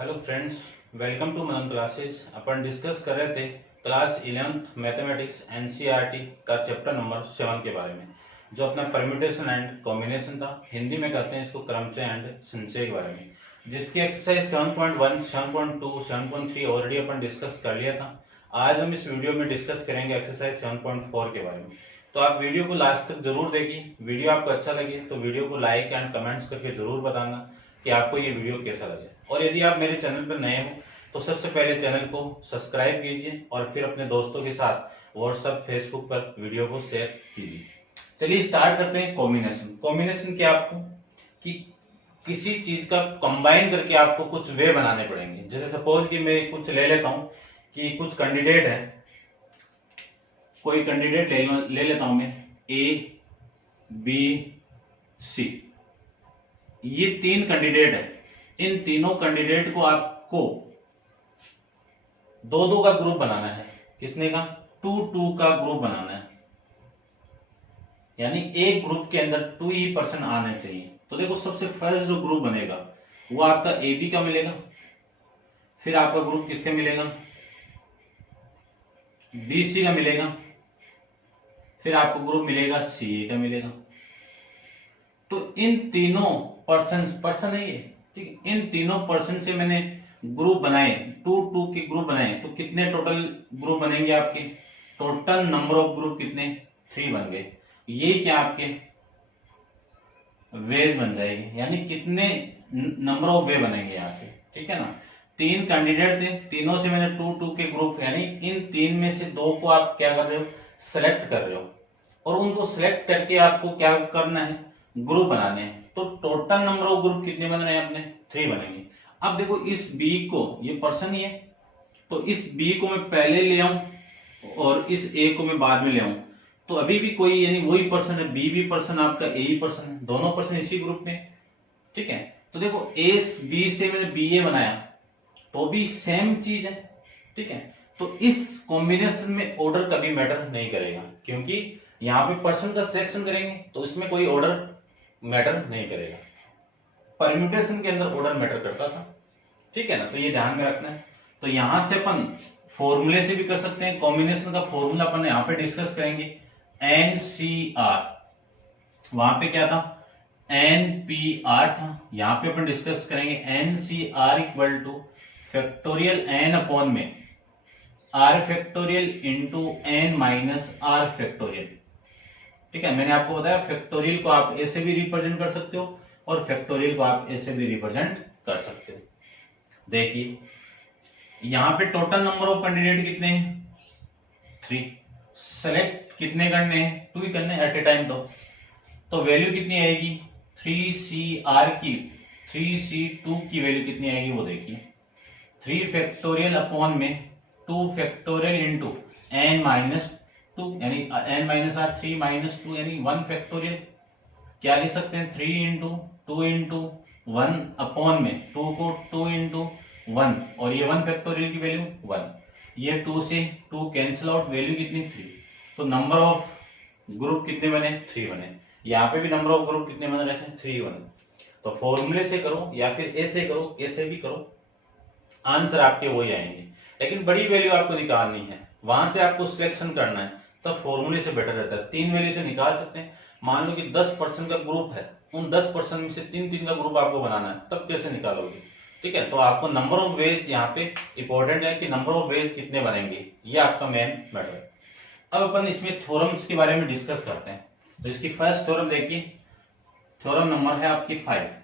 Hello friends, welcome to Manan classes. अपन discuss कर रहे थे क्लास 11th मैथमेटिक्स एनसीईआरटी का चैप्टर नंबर 7 के बारे में, जो अपना परम्यूटेशन एंड कॉम्बिनेशन था। हिंदी में कहते हैं इसको क्रमचय एंड संचय के बारे में, जिसकी एक्सरसाइज 7.1, 7.2, 7.3 ऑलरेडी अपन डिस्कस कर लिया था। आज हम इस वीडियो में डिस्कस करेंगे एक्सरसाइज 7.4 के बारे में। तो आप वीडियो को लास्ट तक जरूर देखिए। वीडियो आपको अच्छा लगे तो वीडियो को लाइक एंड कमेंट्स करके जरूर बताना कि आपको ये वीडियो कैसा लगे। और यदि आप मेरे चैनल पर नए हो तो सबसे पहले चैनल को सब्सक्राइब कीजिए और फिर अपने दोस्तों के साथ व्हाट्सएप, फेसबुक पर वीडियो को शेयर कीजिए। चलिए स्टार्ट करते हैं। कॉम्बिनेशन। कॉम्बिनेशन क्या आपको कि किसी चीज का कंबाइन करके आपको कुछ वे बनाने पड़ेंगे। जैसे सपोज कि मैं कुछ ले लेता हूं कि कुछ कैंडिडेट है, कोई कैंडिडेट ले लेता हूं मैं, ए बी सी। ये 3 कैंडिडेट है। इन तीनों कैंडिडेट को आपको 2-2 का ग्रुप बनाना है। किसने का? 2-2 का ग्रुप बनाना है, यानी एक ग्रुप के अंदर 2 ही पर्सन आने चाहिए। तो देखो, सबसे फर्स्ट जो ग्रुप बनेगा वो आपका ए बी का मिलेगा। फिर आपका ग्रुप किसका मिलेगा? बी सी का मिलेगा। फिर आपको ग्रुप मिलेगा सी ए का मिलेगा। तो इन तीनों पर्सन है ये, ठीक है। इन तीनों पर्सन से मैंने ग्रुप बनाए, 2-2 के ग्रुप बनाए। तो कितने टोटल ग्रुप बनेंगे आपके? टोटल नंबर ऑफ ग्रुप कितने? 3 बन गए। ये क्या आपके वेज बन जाएंगे, यानी कितने नंबर ऑफ वे बनेंगे यहां से, ठीक है ना। 3 कैंडिडेट थे, तीनों से मैंने 2-2 के ग्रुप, यानी इन 3 में से 2 को आप क्या कर रहे हो? सेलेक्ट कर रहे हो। और उनको सेलेक्ट करके आपको क्या करना है? ग्रुप बनाने हैं। तो टोटल नंबर ऑफ ग्रुप कितने बन रहे हैं अपने? 3 बनेंगे। अब देखो, इस बी को, ये पर्सन ही है, तो इस बी को मैं पहले ले आऊं और इस ए को मैं बाद में ले आऊं, तो अभी भी कोई, यानी वही पर्सन है, बी भी पर्सन, आपका ए ही पर्सन है, दोनों पर्सन इसी ग्रुप में, ठीक है। तो देखो, ए बी से मैंने बी ए बनाया तो भी सेम चीज है, ठीक है। तो इस कॉम्बिनेशन में ऑर्डर कभी मैटर नहीं करेगा, क्योंकि यहां पे पर्सन का सिलेक्शन करेंगे तो इसमें कोई ऑर्डर मैटर नहीं करेगा। परम्यूटेशन के अंदर ऑर्डर मैटर करता था, ठीक है ना। तो ये ध्यान में रखना है। तो यहां से अपन फॉर्मूले से भी कर सकते हैं। कॉम्बिनेशन का फॉर्मूला अपन यहां पे डिस्कस करेंगे। एनसीआर, वहां पे क्या था? एनपीआर था। यहां पे अपन डिस्कस करेंगे NCR equal to factorial N upon में are factorial into N minus are factorial, ठीक है। मैंने आपको बताया फैक्टोरियल को आप ऐसे भी रिप्रेजेंट कर सकते हो और फैक्टोरियल को आप ऐसे भी रिप्रेजेंट कर सकते हो। देखिए, यहां पे टोटल नंबर ऑफ कैंडिडेट कितने हैं? 3। सेलेक्ट कितने करने हैं? 2 ही करने एट ए टाइम। तो वैल्यू कितनी आएगी? 3CR की, 3C2 की वैल्यू कितनी आएगी वो देखिए। 3 फैक्टोरियल अपॉन में 2 फैक्टोरियल इंटू n माइनस 2, यानी n माइनस आर 3 माइनस 2, यानी 1 फैक्टोरियल। क्या लिख सकते हैं? 3 इंटू 2 इंटू 1 अपॉन में 2 को 2 इंटू 1, और ये 1 फैक्टोरियल की वैल्यू 1। ये 2 से 2 कैंसिल आउट, वैल्यू कितनी? 3। तो नंबर ऑफ ग्रुप कितने बने? 3 बने। यहाँ पे भी नंबर ऑफ ग्रुप कितने बने रखे? 3 बने। तो फॉर्मूले से करो या फिर ऐसे करो, ऐसे भी करो, आंसर आपके वही आएंगे। लेकिन बड़ी वैल्यू आपको निकालनी है, वहां से आपको सिलेक्शन करना है, तब फॉर्मूले से बेटर रहता है। 3 वैल्यू से निकाल सकते हैं। मान लो कि 10% का ग्रुप है, उन 10% में से 3-3 का ग्रुप आपको बनाना है, तब कैसे निकालोगे, ठीक है। तो आपको नंबर ऑफ वेज यहाँ पे इंपॉर्टेंट है कि नंबर ऑफ वेज कितने बनेंगे, ये आपका मेन मैटर है। अब अपन इसमें थ्योरम्स के बारे में डिस्कस करते हैं। तो इसकी फर्स्ट थ्योरम देखिए, थ्योरम नंबर है आपकी 5।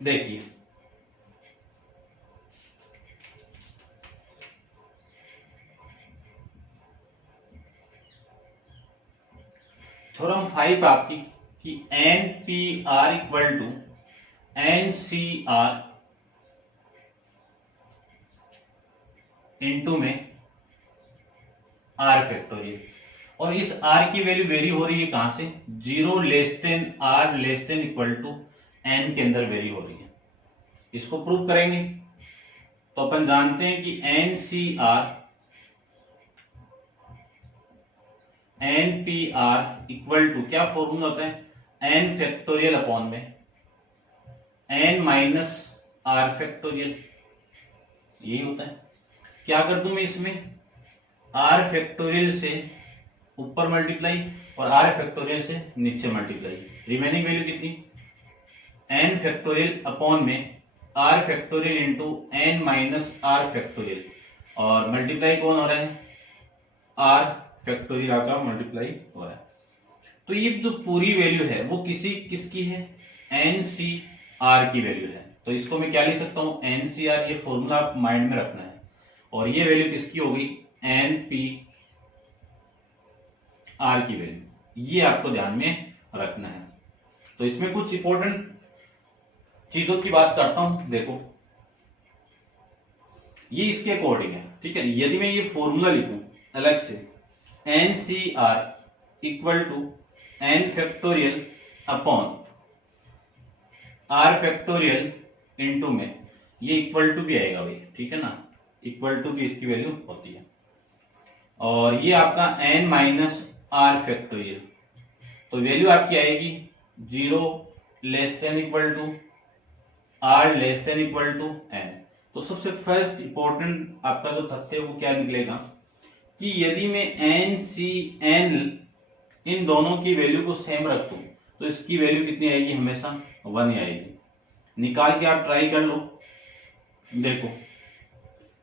देखिए, थ्योरम 5 आपकी कि n P r equal to n C r into में आर फैक्टोरियल। और इस आर की वैल्यू वेरी हो रही है कहां से? 0 less than r less than equal to n के अंदर वेरी हो रही है। इसको प्रूव करेंगे। तो अपन जानते हैं कि एनसीआर एनपीआर इक्वल टू, क्या फॉर्मूला होता है? एन फैक्टोरियल अपॉन में एन माइनस आर फैक्टोरियल, यही होता है। क्या कर दूं मैं इसमें, आर फैक्टोरियल से ऊपर मल्टीप्लाई और आर फैक्टोरियल से नीचे मल्टीप्लाई, रिमेनिंग वैल्यू कितनी, एन फैक्टोरियल अपॉन में are factorial into N minus are factorial, और मल्टीप्लाई कौन हो रहा है, आर फैक्टोरियल का मल्टीप्लाई हो रहा है। तो ये जो पूरी वैल्यू है वो किसकी है, एन सी आर की वैल्यू है। तो इसको मैं क्या लिख सकता हूं, एन सी आर, ये फॉर्मूला आप माइंड में रखना है। और ये वैल्यू किसकी होगी, एन पी आर की वैल्यू, ये आपको ध्यान में रखना है। तो इसमें कुछ इंपॉर्टेंट चीजों की बात करता हूं, देखो ये इसके अकॉर्डिंग है, ठीक है। यदि मैं ये फॉर्मूला लिखूं अलग से, n C r equal to n factorial upon are factorial into में, ये इक्वल टू भी आएगा भाई, ठीक है ना, इक्वल टू भी इसकी वैल्यू होती है। और ये आपका एन माइनस आर फैक्टोरियल, तो वैल्यू आपकी आएगी 0 less than equal to r less than equal to n. तो सबसे फर्स्ट इंपॉर्टेंट आपका जो तथ्य है वो क्या निकलेगा कि यदि मैं एन सी एन इन दोनों की वैल्यू को सेम रख दूं तो इसकी वैल्यू कितनी आएगी, हमेशा 1 ही आएगी। निकाल के आप ट्राई कर लो, देखो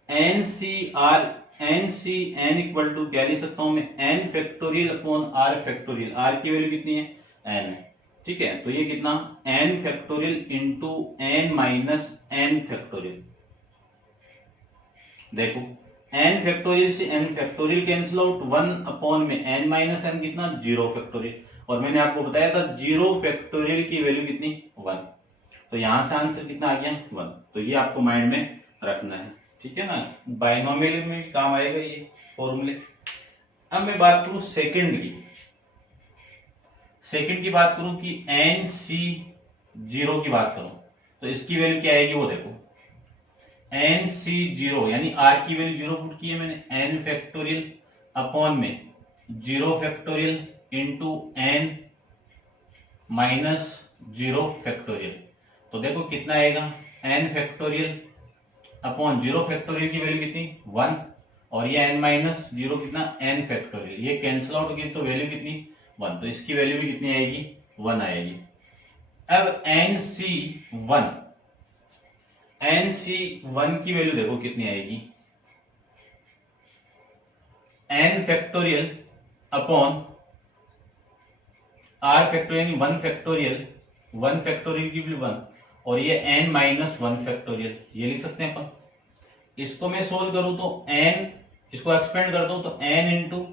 N C N equal to क्या लिख सकता हूं मैं, N factorial upon are factorial, R की वैल्यू कितनी है, एन है, ठीक है। तो ये कितना, N factorial into N minus N factorial. देखो एन फैक्टोरियल से N factorial cancel out, 1 upon में एन माइनस एन कितना, 0 फैक्टोरियल। और मैंने आपको बताया था 0 फैक्टोरियल की वैल्यू कितनी, 1। तो यहां से आंसर कितना आ गया, 1। तो ये आपको माइंड में रखना है, ठीक है ना, बाइनोमियल में काम आएगा ये फॉर्मूले। अब मैं बात करूं सेकंड की बात करूं कि एन सी 0 की बात करूं तो इसकी वैल्यू क्या आएगी, वो देखो एन सी 0 यानी आर की वैल्यू 0 पुट की है मैंने, एन फैक्टोरियल अपॉन में 0 factorial into N minus 0 factorial. तो देखो कितना आएगा, एन फैक्टोरियल अपॉन 0 फैक्टोरियल की वैल्यू कितनी, 1, और ये n माइनस 0 कितना, n फैक्टोरियल, ये कैंसिल आउट की तो वैल्यू कितनी, 1। तो इसकी वैल्यू भी कितनी आएगी, 1 आएगी। अब nc1 की वैल्यू देखो कितनी आएगी, n factorial upon r factorial, 1 factorial की वैल्यू 1, और ये n माइनस 1 फैक्टोरियल, ये लिख सकते हैं अपन। इसको मैं सोल्व करूं तो n, इसको एक्सपेंड कर दूं तो n into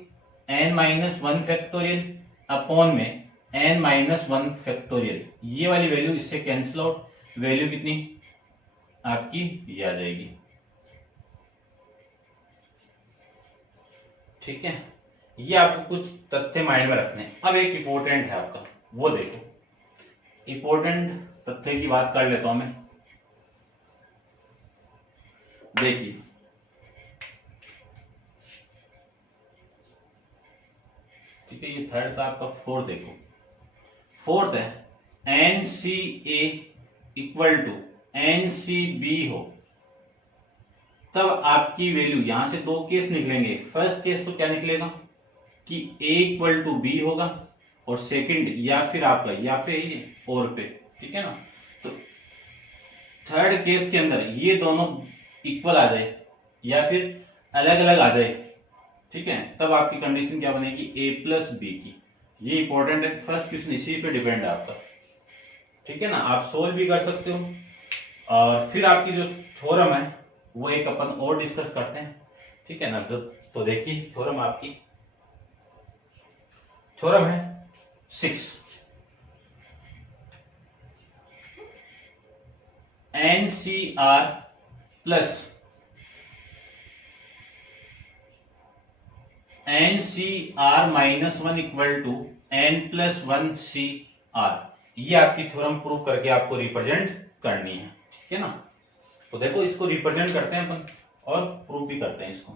N minus 1 factorial upon में n माइनस 1 फैक्टोरियल, ये वाली वैल्यू इससे कैंसिल आउट, वैल्यू कितनी आपकी ये आ जाएगी, ठीक है। ये आपको कुछ तथ्य माइंड में रखने हैं। अब एक इंपॉर्टेंट है आपका, वो देखो, इंपॉर्टेंट तथ्य की बात कर लेता हूं मैं। देखिए ठीक है, ये थर्ड था आपका, फोर्थ देखो, फोर्थ है N C A equal to N C B हो, तब आपकी वैल्यू, यहां से दो केस निकलेंगे। फर्स्ट केस तो क्या निकलेगा कि ए इक्वल टू बी होगा, और सेकंड या फिर आपका या पे और पे, ठीक है ना। तो थर्ड केस के अंदर ये दोनों इक्वल आ जाए या फिर अलग अलग आ जाए, ठीक है, तब आपकी कंडीशन क्या बनेगी, ए प्लस बी की। ये इंपॉर्टेंट है, फर्स्ट क्वेश्चन इसी पे डिपेंड है आपका, ठीक है ना। आप सोल्व भी कर सकते हो, और फिर आपकी जो थ्योरम है वो एक अपन और डिस्कस करते हैं, ठीक है ना। तो देखिए थ्योरम आपकी, थ्योरम है 6, N C R plus N C R minus 1 equal to N plus 1 C R, ये आपकी थ्योरम प्रूव करके आपको रिप्रेजेंट करनी है, ठीक है ना। तो देखो इसको रिप्रेजेंट करते हैं अपन और प्रूव भी करते हैं इसको।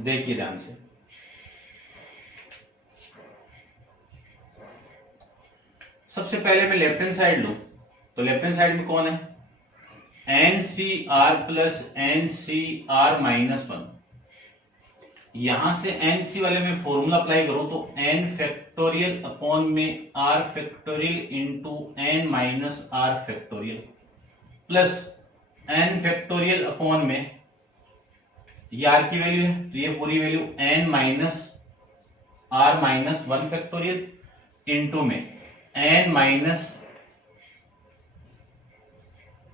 देखिए ध्यान से, सबसे पहले मैं लेफ्ट हैंड साइड लूं तो लेफ्ट हैंड साइड में कौन है, NCR प्लस NCR माइनस 1। यहां से NC वाले में फॉर्मूला अप्लाई करूं तो n फैक्टोरियल अपॉन में R factorial into n minus R factorial plus n factorial upon में ये R की वैल्यू है तो ये पूरी value n minus R minus 1 factorial into में n minus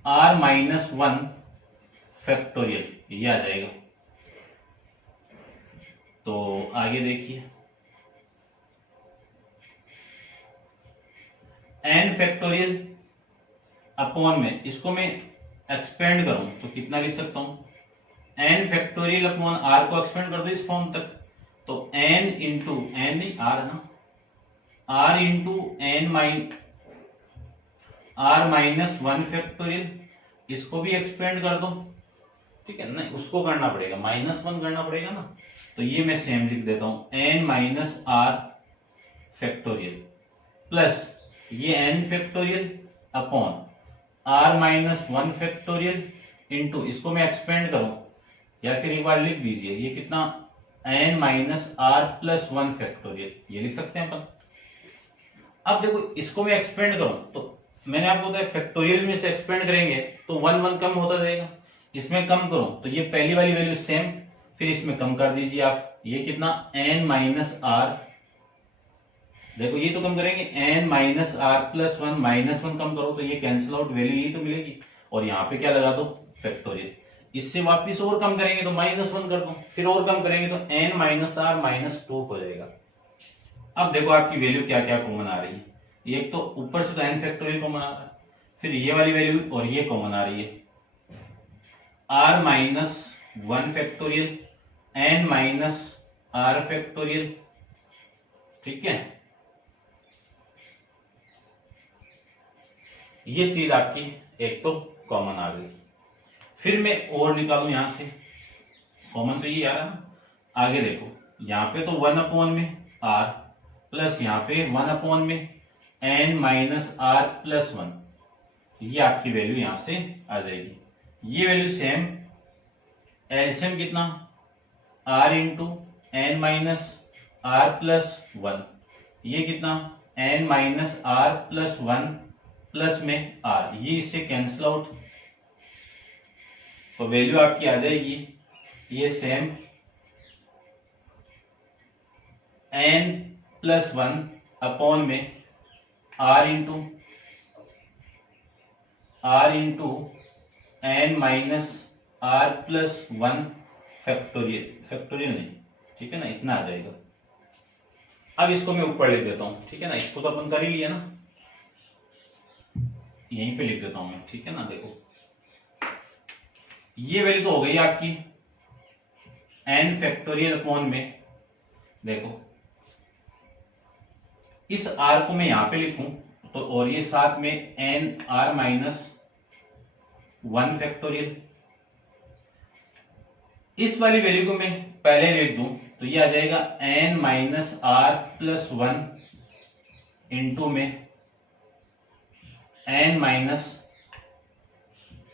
R minus 1 factorial, ये आ जाएगा। तो आगे देखिए, n फैक्टोरियल अपॉन में इसको मैं एक्सपेंड करूं तो कितना लिख सकता हूं, n फैक्टोरियल अपॉन r को एक्सपेंड कर दो इस फॉर्म तक तो n इंटू n नहीं r है ना, r into n r minus 1 factorial, इसको भी एक्सपेंड कर दो, ठीक है। नहीं उसको करना पड़ेगा, -1 करना पड़ेगा ना, तो ये मैं सेम लिख देता हूं n minus r factorial plus ये n factorial upon r minus 1 factorial into इसको मैं एक्सपेंड करूं या फिर एक बार लिख दीजिए ये कितना n minus r plus 1 factorial, ये लिख सकते हैं अपन। अब देखो इसको मैं एक्सपेंड करूं तो मैंने आपको बताया फैक्टोरियल में से एक्सपेंड करेंगे तो 1 कम होता जाएगा, इसमें कम करो तो ये पहली वाली वैल्यू सेम, फिर इसमें कम कर दीजिए आप, ये कितना n माइनस r, देखो ये तो कम करेंगे n माइनस r प्लस 1 -1 कम करो तो ये कैंसिल आउट वैल्यू यही तो मिलेगी, और यहाँ पे क्या लगा दो फैक्टोरियल, इससे वापिस और कम करेंगे तो -1 कर दो, फिर और कम करेंगे तो n माइनस r माइनस 2 हो जाएगा। अब देखो आपकी वैल्यू क्या क्या कॉमन आ रही है, एक तो ऊपर से तो n फैक्टोरियल कॉमन आ रहा है, फिर ये वाली वैल्यू और ये कॉमन आ रही है r minus 1 factorial n minus r factorial, ठीक है। ये चीज आपकी एक तो कॉमन आ गई, फिर मैं और निकालू यहां से, कॉमन तो ये आ रहा ना, आगे देखो यहाँ पे तो 1 अपॉन में r प्लस यहाँ पे 1 अपॉन में n माइनस r प्लस 1, ये आपकी वैल्यू यहां से आ जाएगी। ये वैल्यू सेम, एलसीएम कितना r into n minus r plus 1, ये कितना n minus r plus 1 plus में r, ये इससे कैंसिल आउट, तो वैल्यू आपकी आ जाएगी ये सेम n प्लस 1 अपॉन में r into n minus r plus 1 factorial नहीं, ठीक है ना, इतना आ जाएगा। अब इसको मैं ऊपर लिख देता हूं, ठीक है ना, इसको तो अपन कर ही लिया ना, यहीं पे लिख देता हूं मैं, ठीक है ना। देखो ये वैल्यू तो हो गई आपकी n फैक्टोरियल अपॉन में, देखो इस r को मैं यहां पे लिखूं तो, और ये साथ में n r माइनस 1 फैक्टोरियल, इस वाली वैल्यू को मैं पहले लिख दूं तो ये आ जाएगा n minus r plus 1 into में n माइनस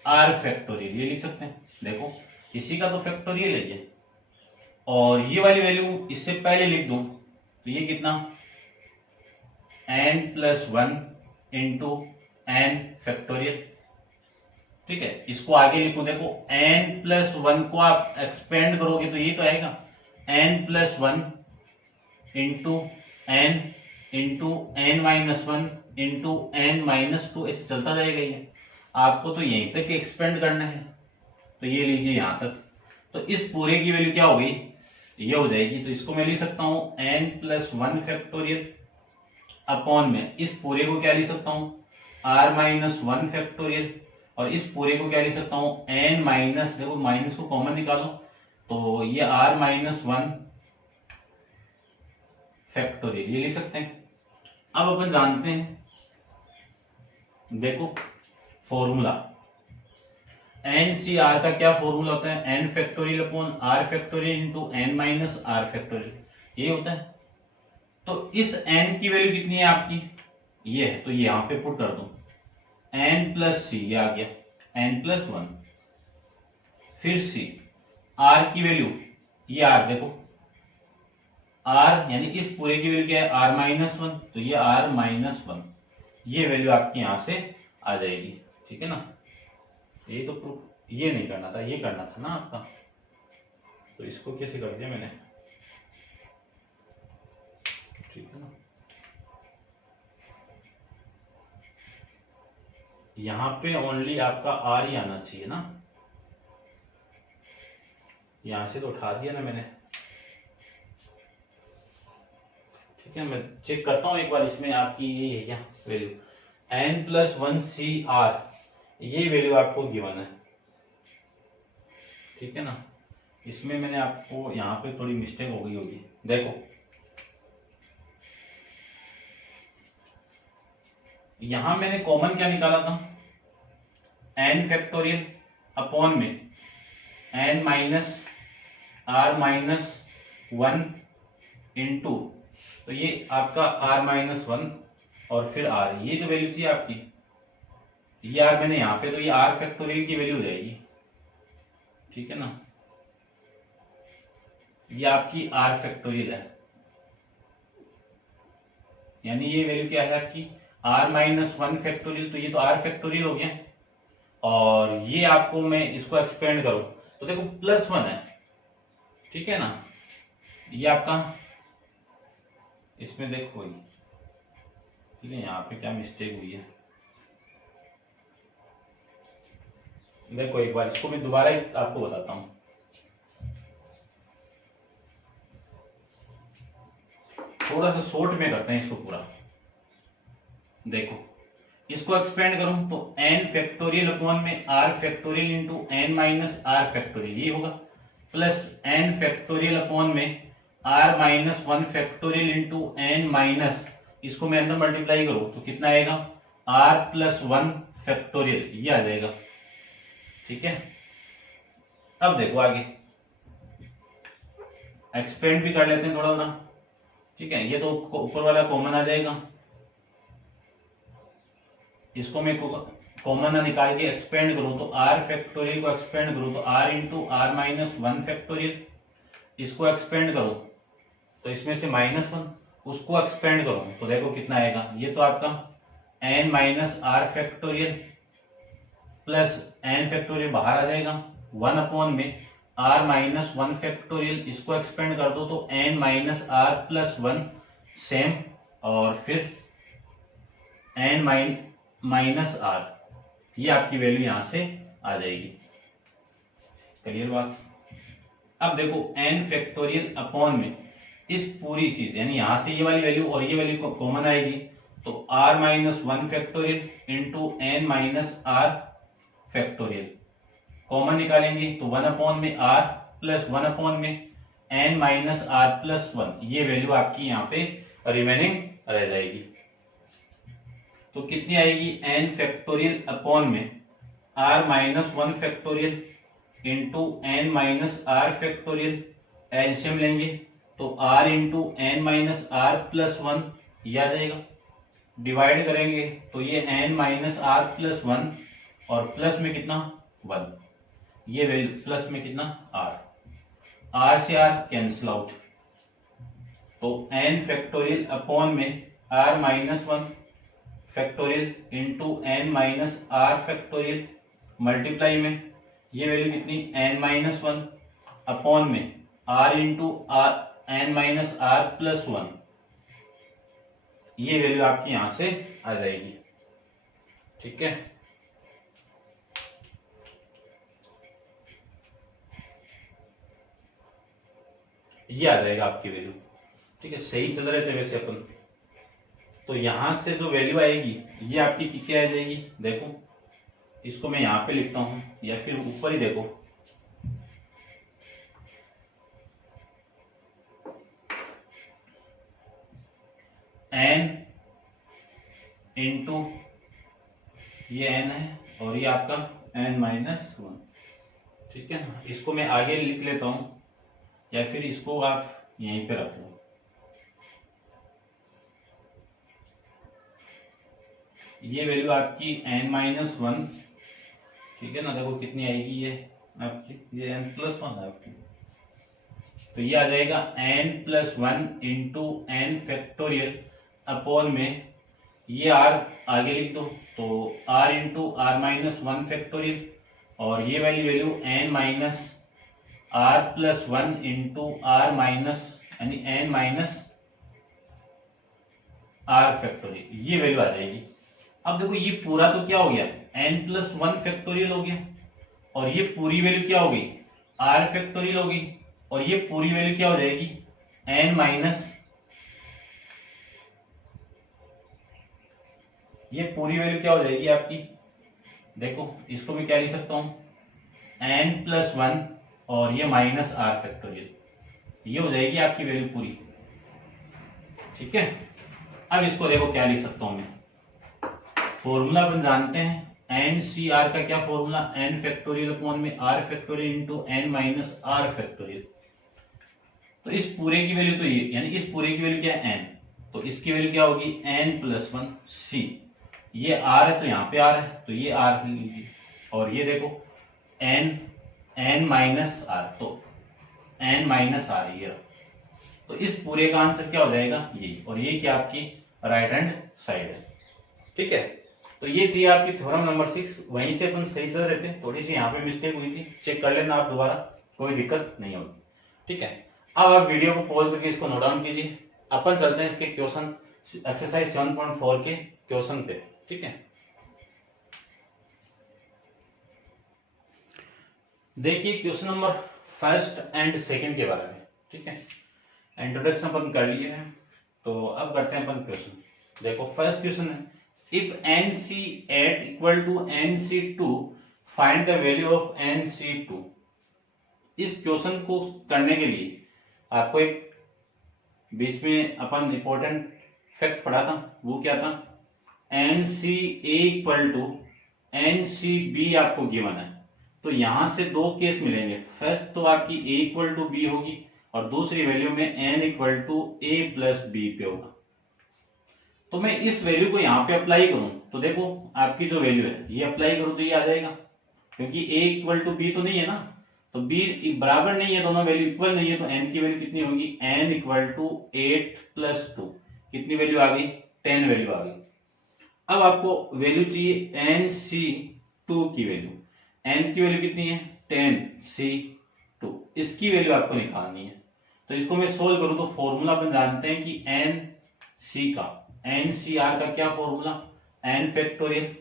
r फैक्टोरियल, ये लिख सकते हैं। देखो इसी का तो फैक्टोरियल है ये, और ये वाली वैल्यू इससे पहले लिख दूं तो ये कितना n plus 1 into n factorial, ठीक है। इसको आगे लिखो, देखो n प्लस 1 को आप एक्सपेंड करोगे तो ये तो आएगा n plus 1 into n minus 1 into n minus 2, ऐसे चलता जाएगा ये, आपको तो यहीं तक एक्सपेंड करना है, तो ये लीजिए यहां तक, तो इस पूरे की वैल्यू क्या हो गई, ये हो जाएगी, तो इसको मैं लिख सकता हूं n प्लस 1 फैक्टोरियल अपॉन में इस पूरे को क्या लिख सकता हूं r माइनस 1 फैक्टोरियल, और इस पूरे को क्या लिख सकता हूं n माइनस, देखो माइनस को कॉमन निकालो तो ये r माइनस 1 फैक्टोरियल, ये लिख सकते हैं। अब अपन जानते हैं, देखो फॉर्मूला एन सी आर का क्या फॉर्मूला होता है, N factorial upon are factorial into N minus are factorial, ये होता है। तो इस एन की वैल्यू कितनी है आपकी, ये है, तो यहां पे पुट कर दो एन प्लस सी, ये आ गया एन प्लस वन, फिर सी, आर की वैल्यू, ये आर देखो, आर यानी इस पूरे की वैल्यू क्या है, आर माइनस वन, तो ये आर माइनस वन, ये वैल्यू आपकी यहां से आ जाएगी, ठीक है ना। ये तो प्रूफ ये नहीं करना था, ये करना था ना आपका, तो इसको कैसे कर दिया मैंने, ठीक है ना। यहां पे ओनली आपका आर ही आना चाहिए ना, यहां से तो उठा दिया ना मैंने, ठीक है। मैं चेक करता हूं एक बार इसमें आपकी ये है क्या value, N plus one C R, ये वैल्यू आपको गिवन है, ठीक है ना। इसमें मैंने आपको यहां पे थोड़ी मिस्टेक हो गई होगी, देखो यहां मैंने कॉमन क्या निकाला था, एन फैक्टोरियल अपॉन में N minus R minus one into, तो ये आपका आर माइनस वन और फिर आर, ये तो वैल्यू थी आपकी, ये आर मैंने यहां पे, तो ये आर फैक्टोरियल की वैल्यू हो जाएगी, ठीक है ना। ये आपकी आर फैक्टोरियल है, यानी ये वैल्यू क्या है आपकी, आर माइनस वन फैक्टोरियल, तो ये तो आर फैक्टोरियल हो गया, और ये आपको मैं इसको एक्सपेंड करूं तो देखो प्लस वन है, ठीक है ना। ये आपका इसमें देखो, ठीक है, यहाँ पे क्या मिस्टेक हुई है, देखो एक बार इसको मैं दोबारा आपको बताता हूं, थोड़ा सा शॉर्ट में करते हैं इसको पूरा। देखो इसको एक्सपेंड करूं तो n फैक्टोरियल अपॉन में r factorial into n minus are factorial, ये होगा, प्लस n फैक्टोरियल अपॉन में r minus one factorial into n minus, इसको मैं अंदर मल्टीप्लाई करूं तो कितना आएगा, r प्लस वन फैक्टोरियल, ये आ जाएगा, ठीक है। अब देखो आगे एक्सपेंड भी कर लेते हैं थोड़ा थोड़ा, ठीक है। ये तो ऊपर वाला कॉमन आ जाएगा, इसको मैं कॉमन ना निकाल के एक्सपेंड करूं तो आर फैक्टोरियल को एक्सपेंड करूं तो R into R minus one factorial, इसको एक्सपेंड करो तो इसमें से माइनस वन, उसको एक्सपेंड करो तो देखो कितना आएगा, ये तो आपका N minus are factorial plus N factorial बाहर आ जाएगा, वन अपॉन में आर माइनस वन फैक्टोरियल, इसको एक्सपेंड कर दो तो N minus R plus one same, और फिर एन माइनस आर, ये आपकी वैल्यू यहां से आ जाएगी, क्लियर बात। अब देखो n फैक्टोरियल अपॉन में इस पूरी चीज, यानी यहां से ये वाली वैल्यू और ये वैल्यू कॉमन आएगी, तो r minus one factorial into N minus are factorial, common निकालेंगे तो वन अपॉन में r प्लस वन अपॉन में n minus R plus one, ये वैल्यू आपकी यहाँ पे रिमेनिंग रह जाएगी। तो कितनी आएगी, n फैक्टोरियल अपॉन में r minus one factorial into N minus are factorial, LCM लेंगे तो r into N minus R plus one, यह आ जाएगा, डिवाइड करेंगे तो ये n minus R plus one और प्लस में कितना वन, ये वैल्यू प्लस में कितना r से r कैंसिल आउट, तो n फैक्टोरियल अपॉन में r minus one factorial into N minus are factorial, multiply में ये वैल्यू कितनी n माइनस वन अपॉन में r into N minus R plus one, ये वैल्यू आपकी यहां से आ जाएगी, ठीक है। ये आ जाएगा आपकी वैल्यू, ठीक है। सही चल रहे थे वैसे अपन, तो यहां से जो वैल्यू आएगी ये आपकी क्या आ जाएगी, देखो इसको मैं यहां पे लिखता हूं या फिर ऊपर ही देखो, n इंटू ये n है और ये आपका n माइनस 1, ठीक है ना। इसको मैं आगे लिख लेता हूं या फिर इसको आप यहीं पे रख लो। ये वैल्यू आपकी n माइनस 1, ठीक है ना। देखो कितनी आएगी ये आपकी, ये n प्लस 1 है आपकी, तो ये आ जाएगा n plus 1 into n factorial upon में ये r आगे लिख दो, तो r into R minus 1 factorial, और ये वाली value n minus r plus 1 into R minus यानी n माइनस r फैक्टोरियल, ये वैल्यू आ जाएगी। अब देखो ये पूरा तो क्या हो गया, n प्लस 1 फैक्टोरियल हो गया, और ये पूरी वैल्यू क्या हो गई, r फैक्टोरियल हो गई, और ये पूरी वैल्यू क्या हो जाएगी, n माइनस, ये पूरी वैल्यू क्या हो जाएगी आपकी, देखो इसको भी क्या लिख सकता हूं, n प्लस 1 और ये माइनस r फैक्टोरियल, ये हो जाएगी आपकी वैल्यू पूरी, ठीक है। अब इसको देखो क्या लिख सकता हूं मैं, फॉर्मूला अपन जानते हैं एन सी आर का, क्या फॉर्मूला, n फैक्टोरियल अपॉन में r factorial into n minus r factorial. तो इस पूरे की वैल्यू तो ये, यानी इस पूरे की वैल्यू क्या है n, तो इसकी वैल्यू क्या होगी n प्लस 1 c, ये r है तो यहाँ पे r है, तो ये r लीजिए, और ये देखो n माइनस r, तो n माइनस r ये, तो इस पूरे का आंसर क्या हो जाएगा ये, और ये क्या आपकी राइट हैंड साइड है, ठीक है। तो ये थी आपकी थ्योरम नंबर 6, वहीं से अपन सही चल रहे थे, थोड़ी सी यहाँ पे मिस्टेक हुई थी, चेक कर लेना आप दोबारा, कोई दिक्कत नहीं होगी, ठीक है। अब आप वीडियो को पॉज करके इसको नोट डाउन कीजिए, अपन चलते हैं इसके क्वेश्चन, एक्सरसाइज 7.4 के क्वेश्चन पे, ठीक है। देखिए question number first and second के बारे में, ठीक है। इंट्रोडक्शन अपन कर लिए हैं, तो अब करते हैं अपन क्वेश्चन। देखो फर्स्ट क्वेश्चन है, if nc8 equal to nc2 find the value of nc2। इस क्वेश्चन को करने के लिए आपको एक बीच में अपन इंपॉर्टेंट फैक्ट पढ़ा था, वो क्या था, nca इक्वल टू ncb आपको गिवन है, तो यहां से दो केस मिलेंगे, फर्स्ट तो आपकी a इक्वल टू b होगी, और दूसरी वैल्यू में n equal to a plus b पे होगा। तो मैं इस वैल्यू को यहाँ पे अप्लाई करूं, तो देखो आपकी जो वैल्यू है ये अप्लाई करूं तो ये आ जाएगा, क्योंकि a इक्वल टू बी तो नहीं है ना, तो b बराबर नहीं है, दोनों वैल्यू इक्वल नहीं है, तो n की वैल्यू कितनी होगी, n इक्वल टू 8 प्लस 2, कितनी वैल्यू आ गई, 10 वैल्यू आ गई। अब आपको वैल्यू चाहिए nc2 की वैल्यू, n की वैल्यू कितनी है 10c2, इसकी वैल्यू आपको निकालनी है। तो इसको मैं सोल्व करूं तो फॉर्मूला अपन जानते हैं कि nc का, NCR का क्या फॉर्मूला, n फैक्टोरियल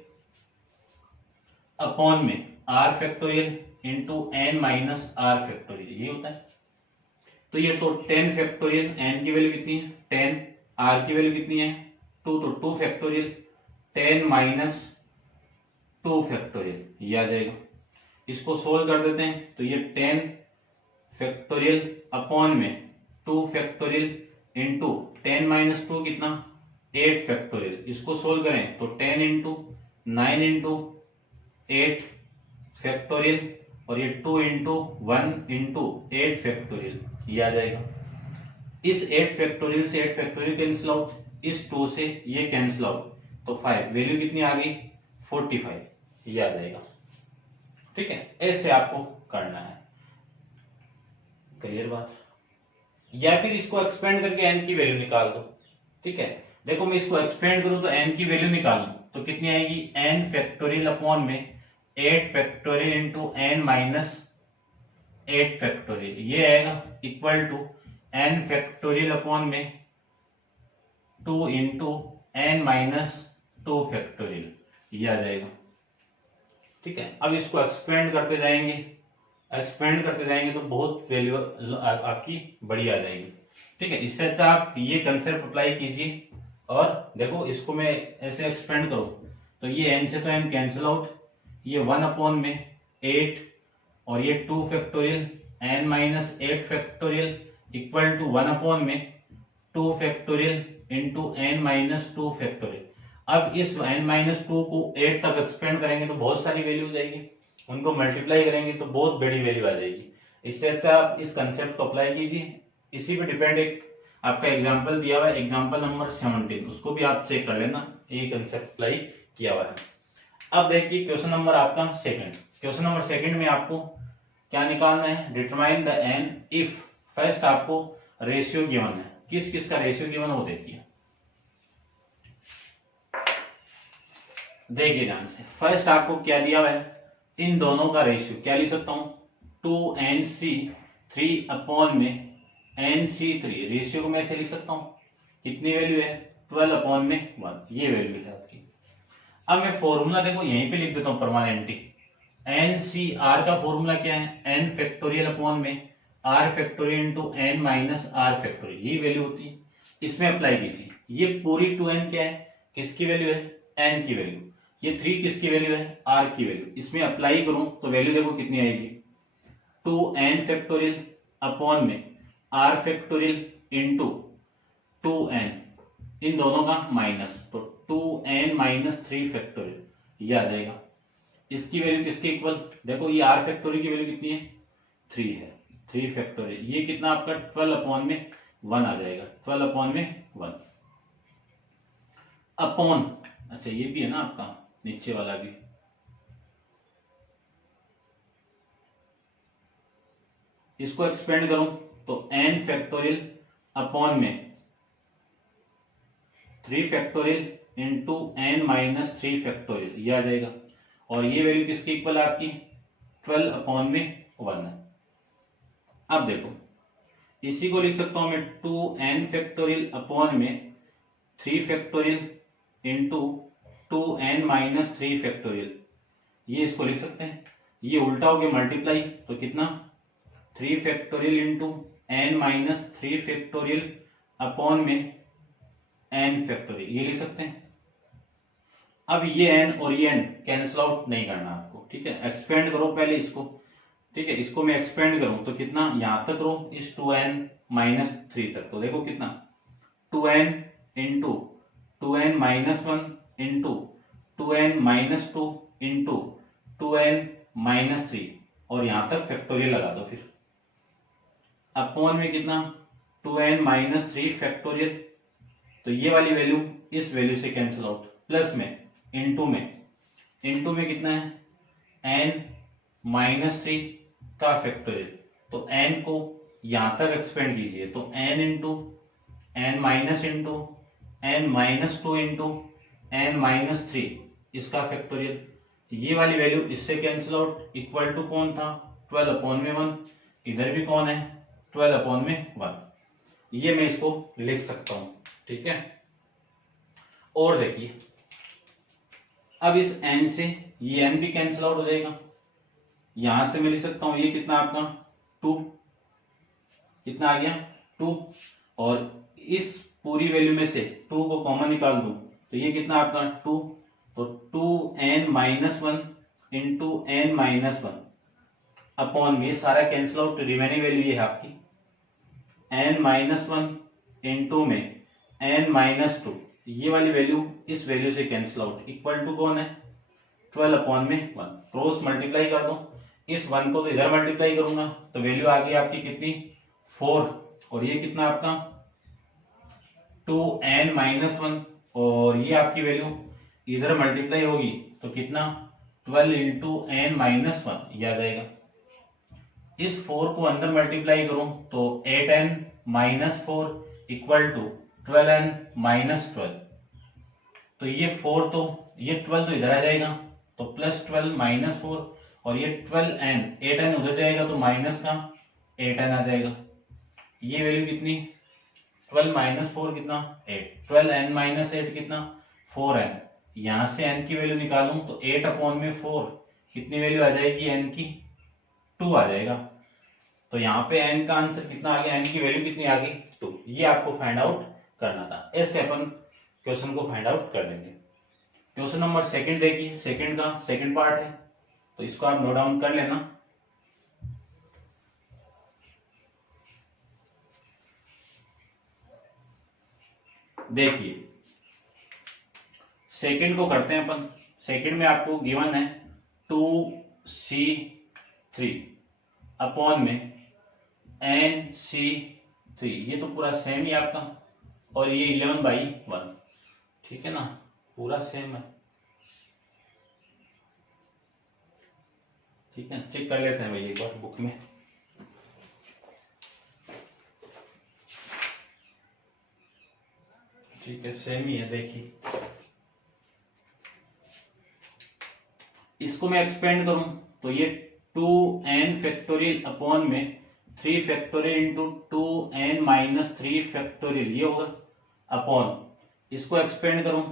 अपॉन में r factorial into n minus r factorial, ये होता है। तो ये तो 10 फैक्टोरियल, n की वैल्यू कितनी है 10, r की वैल्यू कितनी है 2, तो 2 फैक्टोरियल 10 माइनस 2 फैक्टोरियल, ये आ जाएगा। इसको सोल्व कर देते हैं, तो ये 10 फैक्टोरियल अपॉन में 2 फैक्टोरियल इंटू 10 माइनस 2 कितना 8 फैक्टोरियल, इसको सोल्व करें तो 10 इंटू 9 इंटू 8 फैक्टोरियल, और ये 2 इंटू 1 इंटू 8 फैक्टोरियल, ये आ जाएगा। इस 8 फैक्टोरियल से 8 फैक्टोरियल कैंसिल आउट, इस 2 से ये कैंसिल आउट, तो 5, वैल्यू कितनी आ गई 45, ये आ जाएगा, ठीक है। ऐसे आपको करना है, क्लियर बात। या फिर इसको एक्सपेंड करके n की वैल्यू निकाल दो, ठीक है। देखो मैं इसको एक्सपेंड करूं तो n की वैल्यू निकालूं तो कितनी आएगी, n फैक्टोरियल अपॉन में 8 factorial into n minus 8 factorial, ये आएगा equal to n factorial upon में 2 इंटू n माइनस 2 फैक्टोरियल, ये आ जाएगा, ठीक है। अब इसको एक्सपेंड करते जाएंगे, एक्सपेंड करते जाएंगे तो बहुत वैल्यू आपकी बड़ी आ जाएगी, ठीक है। इससे अच्छा आप ये कंसेप्ट अप्लाई कीजिए, और देखो इसको मैं ऐसे एक्सपेंड करूं तो ये n से तो n कैंसिल आउट, ये 1 अपॉन में 8 और ये 2 factorial n minus 8 factorial equal to 1 upon में 2 factorial into n minus 2 factorial. अब इस n माइनस 2 को 8 तक एक्सपेंड करेंगे तो बहुत सारी वैल्यू हो जाएगी, उनको मल्टीप्लाई करेंगे तो बहुत बड़ी वैल्यू आ जाएगी। इससे अच्छा आप इस कंसेप्ट को अप्लाई कीजिए। इसी पे डिपेंड एक आपका एग्जांपल दिया हुआ है, एग्जांपल नंबर 17, उसको भी आप चेक कर लेना, ये कंसेप्ट अप्लाई किया हुआ है। अब देखिए क्वेश्चन नंबर आपका सेकंड। क्वेश्चन नंबर सेकंड में आपको क्या निकालना है, determine the N if. First आपको रेशियो गिवन है, किस किस का रेशियो गिवन वो देखिए, देखिए ध्यान से। फर्स्ट आपको क्या दिया हुआ है, इन दोनों का रेशियो क्या लिख सकता हूं, 2nc3 अपॉन में nc3, रेशियो को मैं ऐसे लिख सकता हूं, कितनी वैल्यू है 12 अपॉन में 1, ये वैल्यू है आपकी। अब मैं फॉर्मूला देखो यहीं पे लिख देता हूं परमानेंटली। NCR का फॉर्मूला क्या है, n फैक्टोरियल अपॉन में r factorial into n minus r factorial, यही वैल्यू होती है। इसमें अप्लाई कीजिए, ये पूरी 2n क्या है, किसकी वैल्यू है, n की वैल्यू, ये 3 किसकी वैल्यू है, r की वैल्यू। इसमें अप्लाई करूं तो वैल्यू देखो कितनी आएगी, 2n फैक्टोरियल अपॉन में r फैक्टोरियल इंटू 2n, इन दोनों का माइनस, तो 2n माइनस 3 फैक्टोरियल ये आ जाएगा। इसकी वैल्यू किसके इक्वल, देखो ये r फैक्टोरियल की वैल्यू कितनी है 3 है, 3 फैक्टोरियल, ये कितना आपका 12 अपॉन में 1 आ जाएगा, 12 अपॉन में 1 अपॉन, अच्छा ये भी है ना आपका नीचे वाला भी, इसको एक्सपेंड करूं तो n फैक्टोरियल अपॉन में 3 factorial into n minus 3 factorial ये आ जाएगा। और ये वैल्यू किसकी इक्वल है आपकी 12 अपॉन में 1 है। अब देखो इसी को लिख सकता हूं मैं 2n फैक्टोरियल अपॉन में 3 factorial into 2n minus 3 factorial, ये इसको लिख सकते हैं। ये उल्टा हो गया मल्टीप्लाई, तो कितना 3 factorial into n minus 3 factorial upon में n फैक्टोरियल, ये लिख सकते हैं। अब ये n और ये n कैंसिल आउट नहीं करना आपको, ठीक है, एक्सपेंड करो पहले इसको, ठीक है, इसको मैं एक्सपेंड करूं तो कितना यहां तक करो, इस 2n माइनस 3 तक, तो देखो कितना 2n into 2n minus 1 into 2n minus 2 into 2n minus 3, और यहां तक फैक्टोरियल लगा दो फिर, अपॉन में कितना 2n माइनस 3 फैक्टोरियल, तो ये वाली वैल्यू इस वैल्यू से कैंसिल आउट, प्लस में इंटू में कितना है n माइनस 3 का फैक्टोरियल, तो n को यहां तक एक्सपेंड कीजिए, तो n into n minus into n minus 2 into n minus 3 इसका फैक्टोरियल, ये वाली वैल्यू इससे कैंसिल आउट, इक्वल टू कौन था 12 अपॉन में 1, इधर भी कौन है 12 अपॉन में 1, ये मैं इसको लिख सकता हूं, ठीक है। और देखिए अब इस n से ये n भी कैंसिल आउट हो जाएगा, यहां से मैं लिख सकता हूं ये कितना आपका 2, कितना आ गया 2, और इस पूरी वैल्यू में से 2 को कॉमन निकाल दूं तो ये कितना आपका 2, तो 2n minus 1 into n minus 1 upon में सारा कैंसिल आउट, रिमेनिंग वैल्यू ये है आपकी n माइनस 1 इंटू में n माइनस 2, ये वाली वैल्यू इस वैल्यू से कैंसिल आउट, इक्वल टू कौन है 12 अपॉन में 1, क्रॉस मल्टीप्लाई कर दो, इस 1 को तो इधर मल्टीप्लाई करूंगा तो वैल्यू आ गई आपकी कितनी 4, और ये कितना आपका 2n माइनस 1, और ये आपकी वैल्यू इधर मल्टीप्लाई होगी तो कितना 12 इंटू n माइनस 1 ये आ जाएगा। इस 4 को अंदर मल्टीप्लाई करूं तो 8n minus 4 equal to 12n minus 12, तो ये 4 तो ये 12 तो इधर आ जाएगा, तो प्लस 12 माइनस 4, और ये 12n 8n उधर जाएगा तो माइनस का 8n आ जाएगा। ये वैल्यू कितनी 12 माइनस 4 कितना 8, 12n माइनस 8 कितना 4n, यहां से n की वैल्यू निकालूं तो 8 अपॉन में 4 कितनी वैल्यू आ जाएगी n की 2 आ जाएगा, तो यहाँ पे n का आंसर कितना आ गया, n की वैल्यू कितनी आ गई 2, ये आपको फाइंड आउट करना था। ऐसे अपन क्वेश्चन को फाइंड आउट कर लेंगे। क्वेश्चन नंबर सेकंड देखिए, सेकंड का सेकंड पार्ट है तो इसको आप नोट डाउन कर लेना। देखिए सेकंड को करते हैं अपन। सेकंड में आपको गिवन है 2 C3 अपॉन में NC3, ये तो पूरा सेम ही आपका, और ये 11/1, ठीक है ना, पूरा सेम है। ठीक है, चेक कर लेते हैं भाई एक बार बुक में। ठीक है, सेम ही है, देखिए इसको मैं एक्सपेंड करूं तो ये 2n फैक्टोरियल अपॉन में 3 factorial into 2n minus 3 factorial, ये होगा अपॉन, इसको एक्सपेंड करूं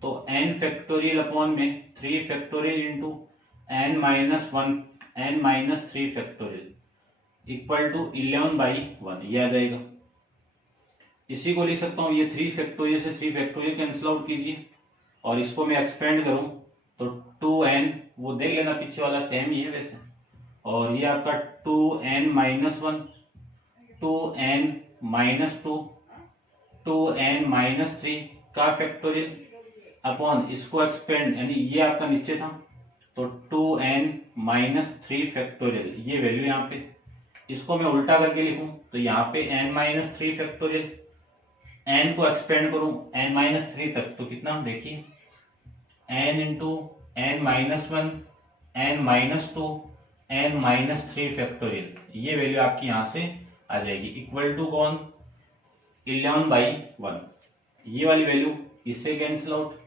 तो n फैक्टोरियल अपॉन में 3 factorial into n minus 1 n minus 3 factorial equal to 11/1, ये आ जाएगा। इसी को लिख सकता हूं, ये 3 फैक्टोरियल से 3 फैक्टोरियल कैंसिल आउट कीजिए, और इसको मैं एक्सपेंड करूं तो 2n, वो देख लेना पीछे वाला सेम ही है वैसे, और ये आपका 2n minus 1, 2n minus 2, 2n minus 3 का फैक्टोरियल अपॉन, इसको एक्सपेंड, यानी ये आपका नीचे था तो 2n माइनस 3 फैक्टोरियल, ये वैल्यू यहाँ पे, इसको मैं उल्टा करके लिखूं तो यहाँ पे n माइनस 3 फैक्टोरियल, n को एक्सपेंड करूं n माइनस 3 तक तो कितना, देखिए n into n minus 1 n minus 2 n minus 3 factorial, ये वैल्यू आपकी यहां से आ जाएगी इक्वल टू कौन, 11/1। ये वाली वैल्यू इससे कैंसिल आउट,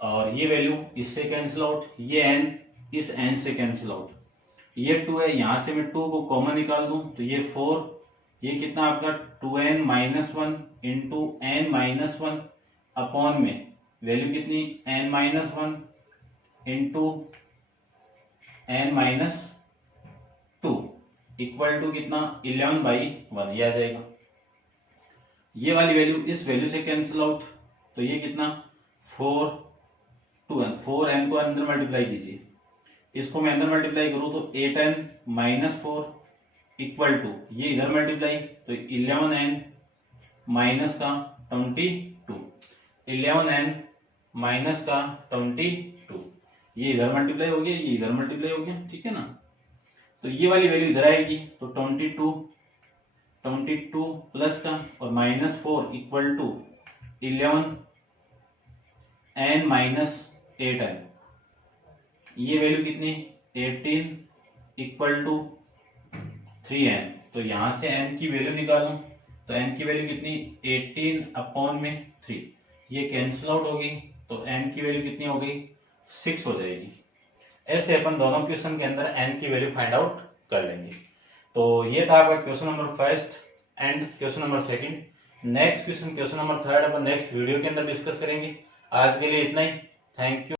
और ये वैल्यू इससे कैंसिल आउट, ये n इस n से कैंसिल आउट, ये 2 है, यहां से मैं 2 को कॉमन निकाल दूं तो ये 4, ये कितना आपका 2n minus 1 into n minus 1 upon में वैल्यू कितनी n minus 1 into n minus 2 equal to कितना 11/1, ये आ जाएगा। ये वाली वैल्यू इस वैल्यू से कैंसिल आउट तो ये कितना 4n को अंदर मल्टीप्लाई कीजिए, इसको मैं अंदर मल्टीप्लाई करूं तो 8n माइनस 4 इक्वल टू, ये इधर मल्टीप्लाई तो 11n माइनस का 22, 11n माइनस का 22, ये इधर मल्टीप्लाई हो गया, ये इधर मल्टीप्लाई हो गया, ठीक है ना। तो ये वाली वैल्यू इधर आएगी तो 22 प्लस का और minus 4 equal to 11n minus 8n, ये वैल्यू कितनी 18 इक्वल टू 3n, तो यहां से n की वैल्यू निकालूं तो n की वैल्यू कितनी 18 अपॉन में 3, ये कैंसिल आउट होगी तो n की वैल्यू कितनी हो गई 6 हो जाएगी। ऐसे अपन दोनों क्वेश्चन के अंदर n की वैल्यू फाइंड आउट कर लेंगे। तो ये था आपका question number first and question number second. Next question number third upon next video के अंदर डिस्कस करेंगे। आज के लिए इतना ही, थैंक यू।